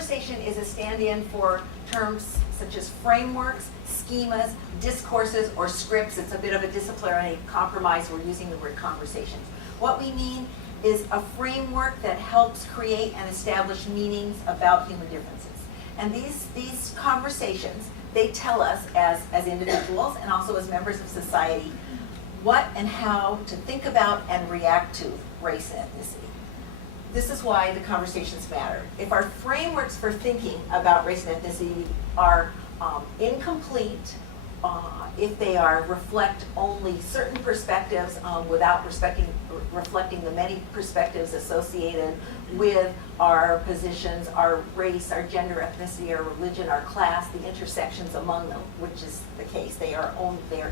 conversation is a stand-in for terms such as frameworks, schemas, discourses, or scripts. It's a bit of a disciplinary compromise. We're using the word conversations. What we mean is a framework that helps create and establish meanings about human differences. And these conversations, they tell us as individuals and also as members of society what and how to think about and react to race and ethnicity. This is why the conversations matter. If our frameworks for thinking about race and ethnicity are incomplete, if they reflect only certain perspectives without reflecting the many perspectives associated with our positions, our race, our gender, ethnicity, our religion, our class, the intersections among them, which is the case. They are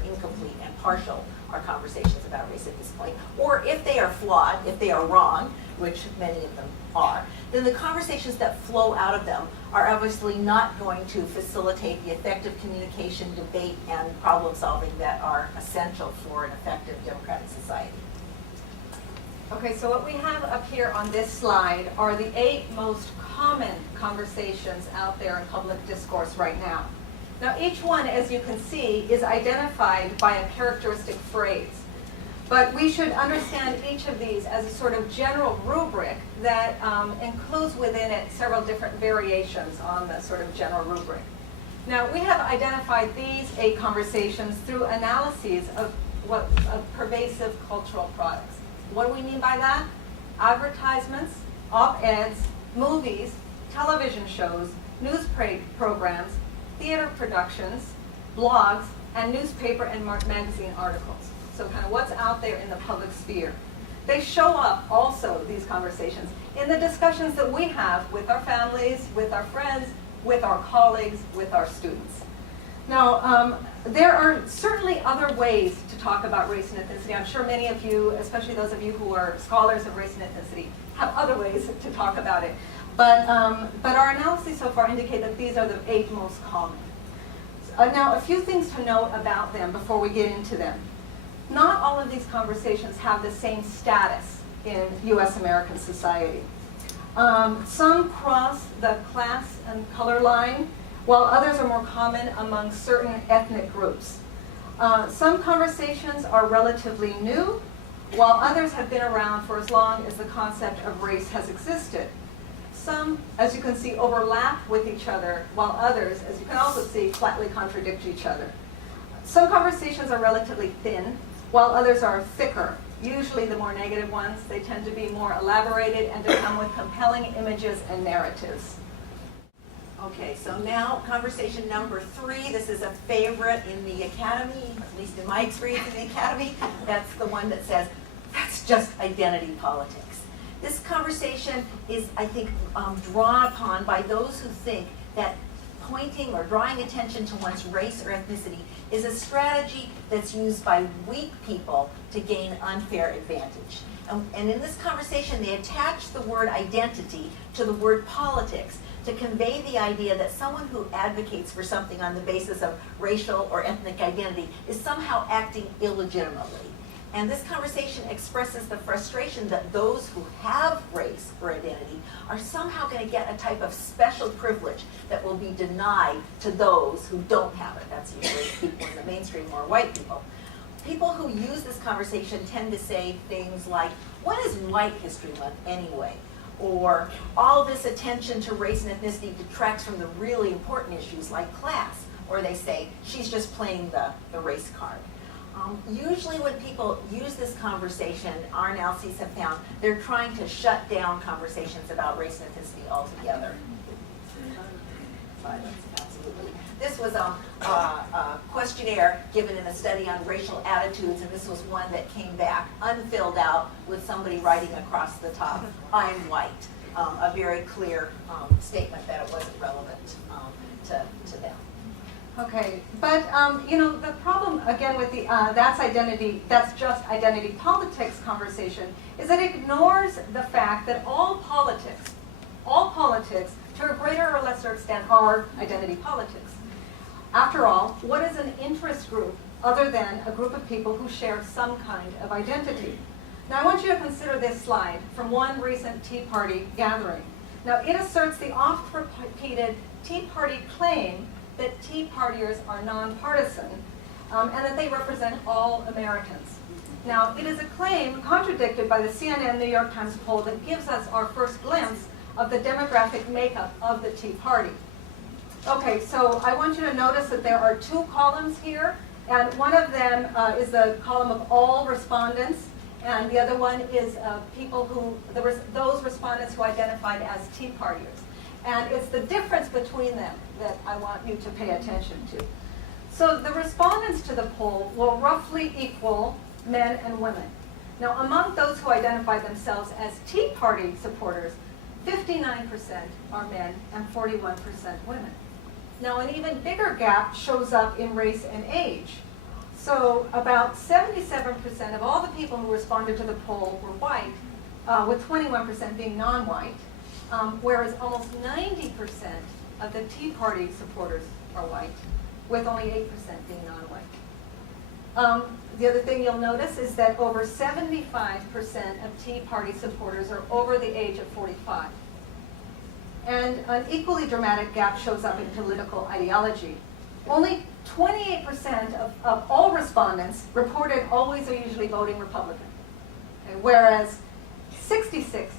incomplete and partial, our conversations about race at this point. Or if they are flawed, if they are wrong, which many of them are, then the conversations that flow out of them are obviously not going to facilitate the effective communication, debate, and problem solving that are essential for an effective democratic society. Okay, so what we have up here on this slide are the 8 most common conversations out there in public discourse right now. Now each one, as you can see, is identified by a characteristic phrase. But we should understand each of these as a sort of general rubric that includes within it several different variations on the sort of general rubric. Now we have identified these 8 conversations through analyses of pervasive cultural products. What do we mean by that? Advertisements, op-eds, movies, television shows, news programs, theater productions, blogs, and newspaper and magazine articles. So kind of what's out there in the public sphere. They show up also, these conversations, in the discussions that we have with our families, with our friends, with our colleagues, with our students. Now, there are certainly other ways to talk about race and ethnicity. I'm sure many of you, especially those of you who are scholars of race and ethnicity, have other ways to talk about it. But our analyses so far indicate that these are the 8 most common. Now, a few things to note about them before we get into them. Not all of these conversations have the same status in U.S. American society. Some cross the class and color line, while others are more common among certain ethnic groups. Some conversations are relatively new, while others have been around for as long as the concept of race has existed. Some, as you can see, overlap with each other, while others, as you can also see, flatly contradict each other. Some conversations are relatively thin, while others are thicker. Usually the more negative ones, they tend to be more elaborated and to come with compelling images and narratives. Okay, so now conversation number 3. This is a favorite in the academy, at least in my experience in the academy. That's the one that says, that's just identity politics. This conversation is, I think, drawn upon by those who think that pointing or drawing attention to one's race or ethnicity is a strategy that's used by weak people to gain unfair advantage. And in this conversation, they attach the word identity to the word politics to convey the idea that someone who advocates for something on the basis of racial or ethnic identity is somehow acting illegitimately. And this conversation expresses the frustration that those who have race or identity are somehow going to get a type of special privilege that will be denied to those who don't have it. That's usually people in the mainstream or white people. People who use this conversation tend to say things like, what is White History Month anyway? Or all this attention to race and ethnicity detracts from the really important issues like class. Or they say, she's just playing the race card. Usually when people use this conversation, our analyses have found they're trying to shut down conversations about race and ethnicity altogether. Absolutely. This was a questionnaire given in a study on racial attitudes, and this was one that came back unfilled out with somebody writing across the top, I'm white. A very clear statement that it wasn't relevant to them. Okay, but the problem again with the that's just identity politics conversation is that it ignores the fact that all politics to a greater or lesser extent are identity politics. After all, what is an interest group other than a group of people who share some kind of identity? Now I want you to consider this slide from one recent Tea Party gathering. Now, it asserts the oft-repeated Tea Party claim that Tea Partiers are nonpartisan and that they represent all Americans. Now, it is a claim contradicted by the CNN New York Times poll that gives us our first glimpse of the demographic makeup of the Tea Party. Okay, so I want you to notice that there are two columns here, and one of them is the column of all respondents, and the other one is people who, those respondents who identified as Tea Partiers. And it's the difference between them that I want you to pay attention to. So the respondents to the poll will roughly equal men and women. Now, among those who identify themselves as Tea Party supporters, 59% are men and 41% women. Now, an even bigger gap shows up in race and age. So about 77% of all the people who responded to the poll were white, with 21% being non-white, whereas almost 90% of the Tea Party supporters are white, with only 8% being non-white. The other thing you'll notice is that over 75% of Tea Party supporters are over the age of 45. And an equally dramatic gap shows up in political ideology. Only 28% of all respondents reported always or usually voting Republican, okay, whereas 66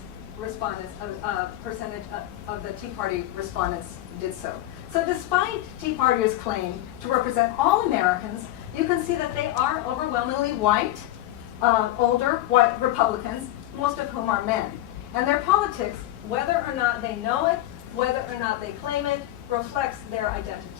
percentage of the Tea Party respondents did so. So despite Tea Partiers' claim to represent all Americans, you can see that they are overwhelmingly white, older white Republicans, most of whom are men. And their politics, whether or not they know it, whether or not they claim it, reflects their identities.